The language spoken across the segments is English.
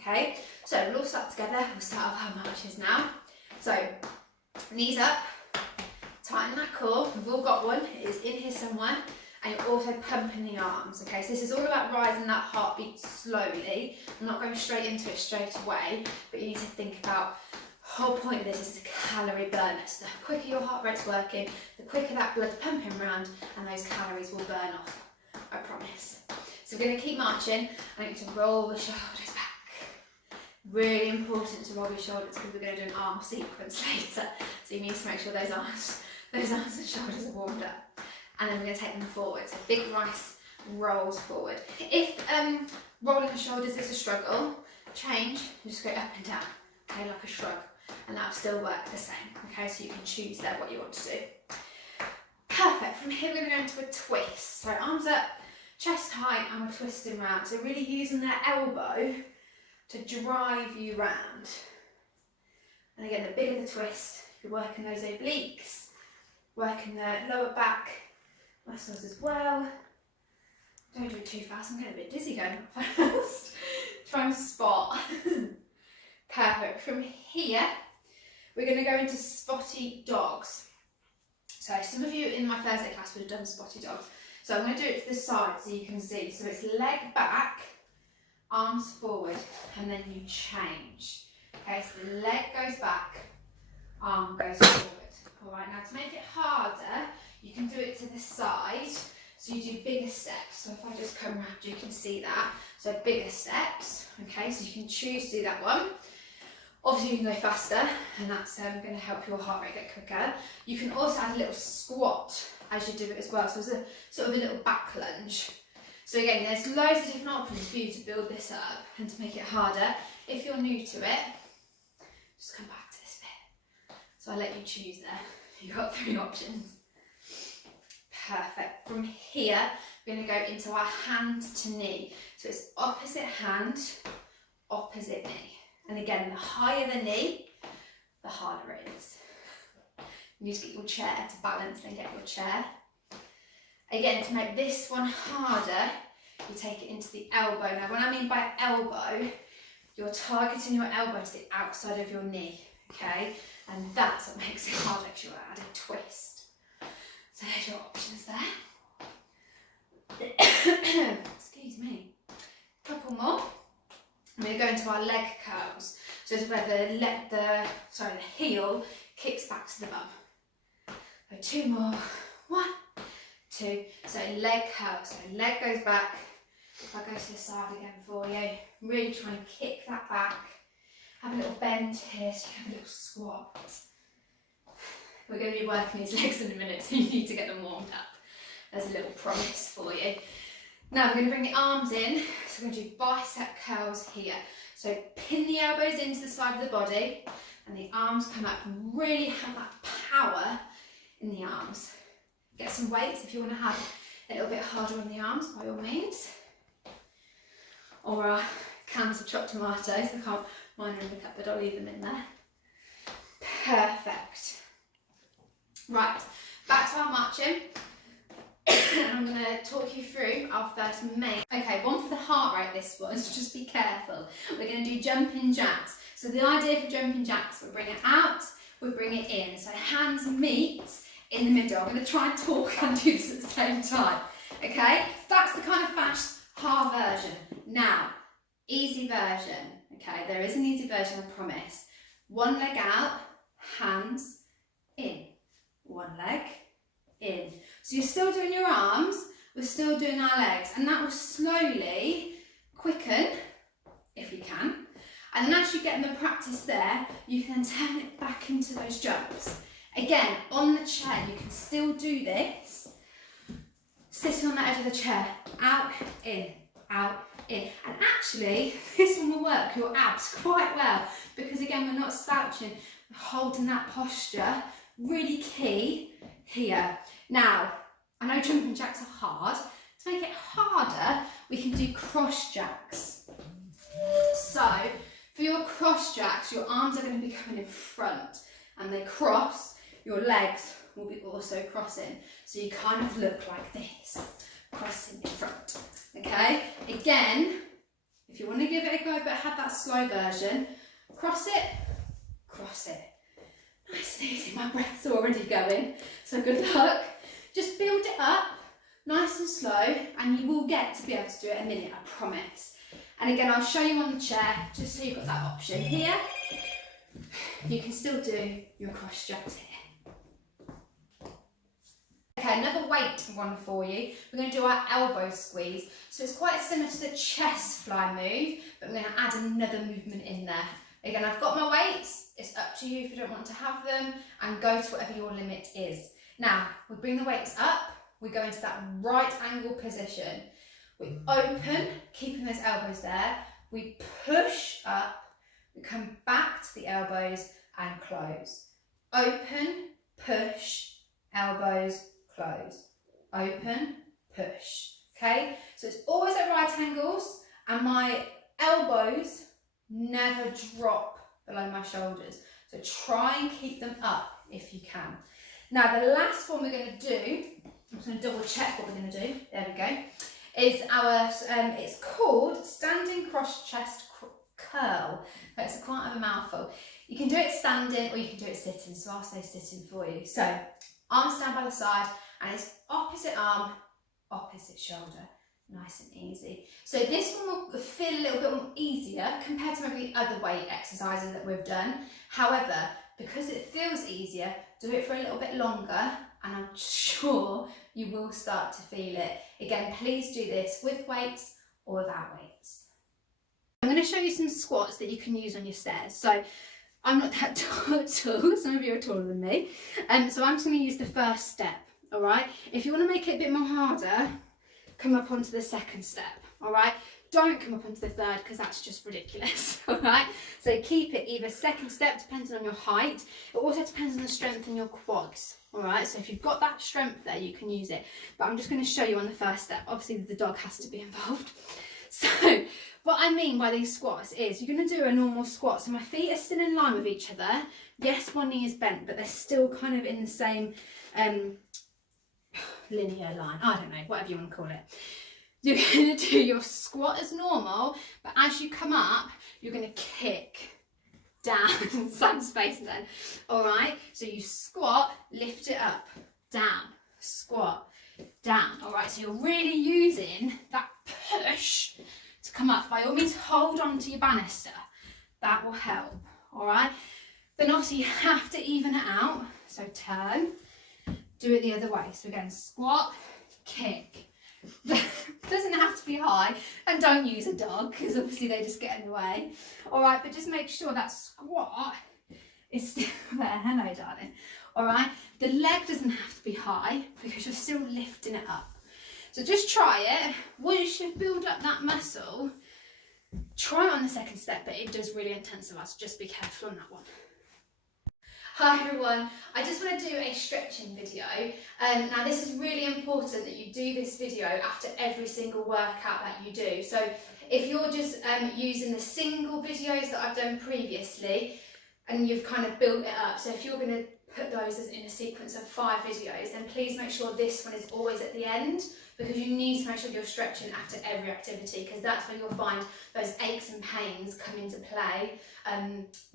okay? So we'll all start together, we'll start off our marches now. So, knees up, tighten that core, we've all got one, it is in here somewhere, and you're also pumping the arms, okay? So this is all about rising that heartbeat slowly. I'm not going straight into it straight away, but you need to think about, the whole point of this is a calorie burner. So the quicker your heart rate's working, the quicker that blood's pumping around, and those calories will burn off, I promise. So we're going to keep marching. I need to roll the shoulders back. Really important to roll your shoulders because we're going to do an arm sequence later. So you need to make sure those arms and shoulders are warmed up. And then we're going to take them forward. So big nice rolls forward. If rolling the shoulders is a struggle, change, just go up and down, okay, like a shrug. And that'll still work the same, okay? So you can choose there what you want to do. Perfect. From here we're going to go into a twist. So arms up, chest high, and we're twisting round. So really using that elbow to drive you round. And again, the bigger the twist, you're working those obliques, working the lower back muscles as well. Don't do it too fast, I'm getting a bit dizzy going fast. Trying to spot. Perfect. From here, we're going to go into spotty dogs. So some of you in my first aid class would have done spotty dogs. So I'm going to do it to the side so you can see. So it's leg back, arms forward, and then you change. Okay, so the leg goes back, arm goes forward. All right, now to make it harder, you can do it to the side. So you do bigger steps. So if I just come around, you can see that. So bigger steps. Okay, so you can choose to do that one. Obviously you can go faster, and that's going to help your heart rate get quicker. You can also add a little squat as you do it as well. So it's a sort of a little back lunge. So again, there's loads of different options for you to build this up and to make it harder. If you're new to it, just come back to this bit. So I'll let you choose there. You've got 3 options. Perfect. From here, we're going to go into our hand to knee. So it's opposite hand, opposite knee. And again, the higher the knee, the harder it is. You need to get your chair to balance, then get your chair. Again, to make this one harder, you take it into the elbow. Now, when I mean by elbow, you're targeting your elbow to the outside of your knee, okay? And that's what makes it harder, because you're adding twist. So there's your options there. Excuse me. A couple more. And we're going to our leg curls. So it's where the heel kicks back to the bum. So 2 more. 1, 2. So leg curl. So leg goes back. If I go to the side again for you, really try and kick that back. Have a little bend here, so you have a little squat. We're going to be working these legs in a minute, so you need to get them warmed up. There's a little promise for you. Now we're going to bring the arms in, so we're going to do bicep curls here. So pin the elbows into the side of the body, and the arms come up, and really have that power in the arms. Get some weights if you want to have a little bit harder on the arms, by all means. Or cans of chopped tomatoes, I can't mind in the cup, but I'll leave them in there. Perfect. Right, back to our marching. And I'm going to talk you through our first main. Okay, one for the heart rate, this one, so just be careful. We're going to do jumping jacks. So the idea for jumping jacks, we bring it out, we bring it in. So hands meet in the middle. I'm going to try and talk and do this at the same time. Okay, that's the kind of fast, hard version. Now, easy version. Okay, there is an easy version, I promise. One leg out, hands in. One leg in. So you're still doing your arms, we're still doing our legs, and that will slowly quicken, if you can. And then as you get in the practice there, you can turn it back into those jumps. Again, on the chair, you can still do this. Sitting on the edge of the chair, out, in, out, in. And actually, this one will work your abs quite well, because again, we're not slouching, we're holding that posture. Really key here. Now, I know jumping jacks are hard. To make it harder, we can do cross jacks. So, for your cross jacks, your arms are going to be coming in front, and they cross, your legs will be also crossing. So you kind of look like this, crossing in front. Okay? Again, If you want to give it a go but have that slow version, cross it, nice and easy. My breath's already going, so good luck. Just build it up nice and slow, and you will get to be able to do it in a minute, I promise. And again, I'll show you on the chair just so you've got that option here. You can still do your cross straps here. Okay, another weight one for you. We're going to do our elbow squeeze. So it's quite similar to the chest fly move, but I'm going to add another movement in there. Again, I've got my weights. It's up to you if you don't want to have them, and go to whatever your limit is. Now, we bring the weights up. We go into that right angle position. We open, keeping those elbows there. We push up. We come back to the elbows and close. Open, push, elbows, close. Open, push. Okay, so it's always at right angles, and my elbows never drop below my shoulders. So try and keep them up if you can. Now the last one we're going to do, I'm just going to double check what we're going to do. There we go. Is our, it's called standing cross chest curl. It's quite a mouthful. You can do it standing or you can do it sitting, so I'll say sitting for you. So arms stand by the side, and it's opposite arm, opposite shoulder. Nice and easy. So this one will feel a little bit more easier compared to maybe the other weight exercises that we've done. However, because it feels easier, do it for a little bit longer, and I'm sure you will start to feel it. Again, please do this with weights or without weights. I'm going to show you some squats that you can use on your stairs. So I'm not that tall at all, some of you are taller than me. So I'm just going to use the first step, all right? If you want to make it a bit more harder, come up onto the second step, all right? Don't come up onto the third, because that's just ridiculous, all right? So keep it either second step, depending on your height. It also depends on the strength in your quads, all right? So if you've got that strength there, you can use it. But I'm just going to show you on the first step. Obviously, the dog has to be involved. So what I mean by these squats is you're going to do a normal squat. So my feet are still in line with each other. Yes, one knee is bent, but they're still kind of in the same linear line. I don't know, whatever you want to call it. You're going to do your squat as normal, but as you come up, you're going to kick down, some space then. All right, so you squat, lift it up, down, squat, down. All right, so you're really using that push to come up. By all means, hold on to your banister. That will help, all right? Then obviously you have to even it out. So turn, do it the other way. So again, squat, kick. Doesn't have to be high, and don't use a dog because obviously they just get in the way. All right, but just make sure that squat is still there. Hello, darling. All right, the leg doesn't have to be high because you're still lifting it up. So just try it. Once you've built up that muscle, try it on the second step, but it does really intensify, so just be careful on that one. Hi everyone, I just want to do a stretching video. Now this is really important that you do this video after every single workout that you do. So if you're just using the single videos that I've done previously and you've kind of built it up, so if you're going to put those as in a sequence of 5 videos, then please make sure this one is always at the end, because you need to make sure you're stretching after every activity, because that's when you'll find those aches and pains come into play.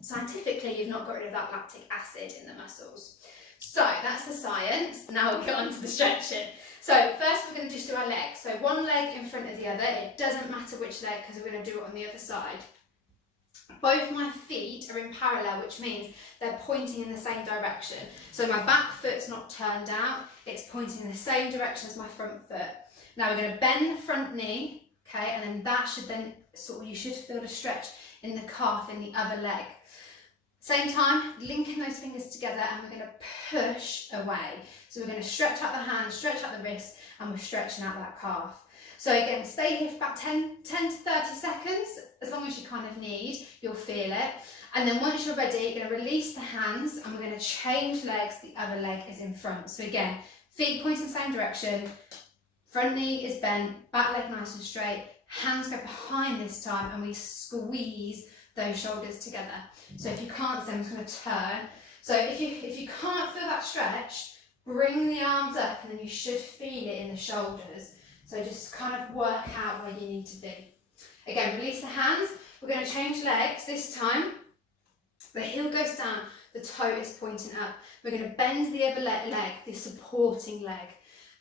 Scientifically, you've not got rid of that lactic acid in the muscles. So that's the science. Now we'll get on to the stretching. So first we're going to just do our legs. So one leg in front of the other. It doesn't matter which leg, because we're going to do it on the other side. Both my feet are in parallel, which means they're pointing in the same direction. So my back foot's not turned out, it's pointing in the same direction as my front foot. Now we're going to bend the front knee, okay, and then that should then, you should feel a stretch in the calf in the other leg. Same time, linking those fingers together, and we're going to push away. So we're going to stretch out the hand, stretch out the wrist, and we're stretching out that calf. So again, stay here for about 10 to 30 seconds, as long as you kind of need, you'll feel it. And then once you're ready, you're going to release the hands, and we're going to change legs, the other leg is in front. So again, feet pointing the same direction, front knee is bent, back leg nice and straight, hands go behind this time, and we squeeze those shoulders together. So if you can't see, I'm just going to turn. So if you can't feel that stretch, bring the arms up, and then you should feel it in the shoulders. So just kind of work out where you need to be. Again, release the hands. We're going to change legs this time. The heel goes down, the toe is pointing up. We're going to bend the other leg, the supporting leg.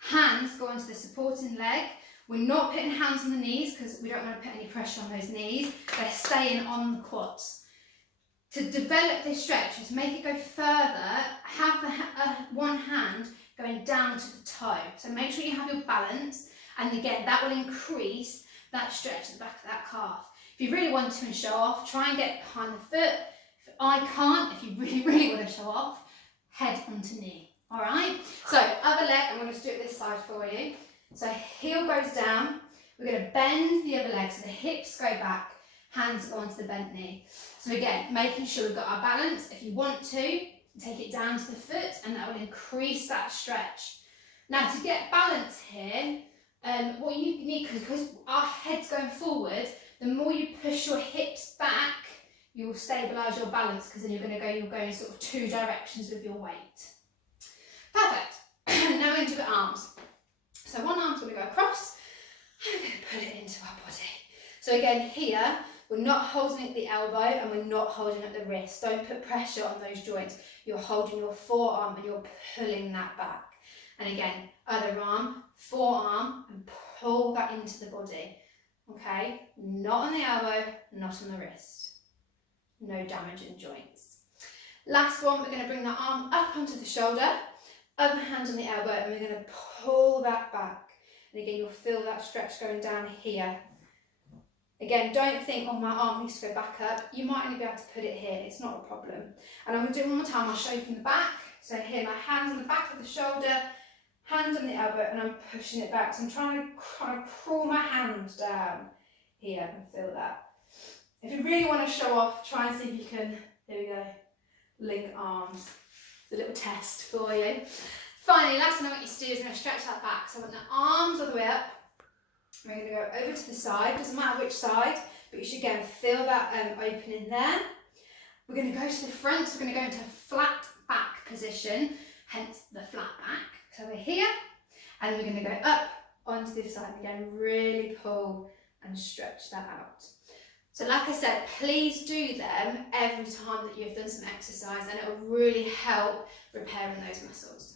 Hands go onto the supporting leg. We're not putting hands on the knees because we don't want to put any pressure on those knees. They're staying on the quads. To develop this stretch, just make it go further. Have the one hand going down to the toe. So make sure you have your balance. And again, that will increase that stretch at the back of that calf. If you really want to and show off, try and get behind the foot. If I can't, if you really, really want to show off, head onto knee. All right? So other leg, I'm going to do it this side for you. So heel goes down. We're going to bend the other leg so the hips go back, hands go onto the bent knee. So again, making sure we've got our balance. If you want to, take it down to the foot and that will increase that stretch. Now to get balance here, what you need, because our head's going forward, the more you push your hips back, you will stabilise your balance because then you're going in sort of two directions with your weight. Perfect. Now we're into the arms. So one arm's going to go across and we're going to put it into our body. So again here, we're not holding at the elbow and we're not holding at the wrist. Don't put pressure on those joints. You're holding your forearm and you're pulling that back. And again, other arm, forearm, and pull that into the body. Okay? Not on the elbow, not on the wrist. No damage in joints. Last one, we're going to bring the arm up onto the shoulder, other hand on the elbow, and we're going to pull that back. And again, you'll feel that stretch going down here. Again, don't think, oh, my arm needs to go back up. You might only be able to put it here. It's not a problem. And I'm going to do it one more time. I'll show you from the back. So here, my hands on the back of the shoulder, hand on the elbow, and I'm pushing it back. So I'm trying to kind of crawl my hand down here and feel that. If you really want to show off, try and see if you can, here we go, link arms. It's a little test for you. Finally, last thing I want you to do is I'm going to stretch that back. So I want the arms all the way up. We're going to go over to the side, doesn't matter which side, but you should again feel that opening there. We're going to go to the front, so we're going to go into a flat back position, hence the flat back. So we're here, and then we're going to go up onto the other side, and again, really pull and stretch that out. So like I said, please do them every time that you've done some exercise, and it will really help repairing those muscles.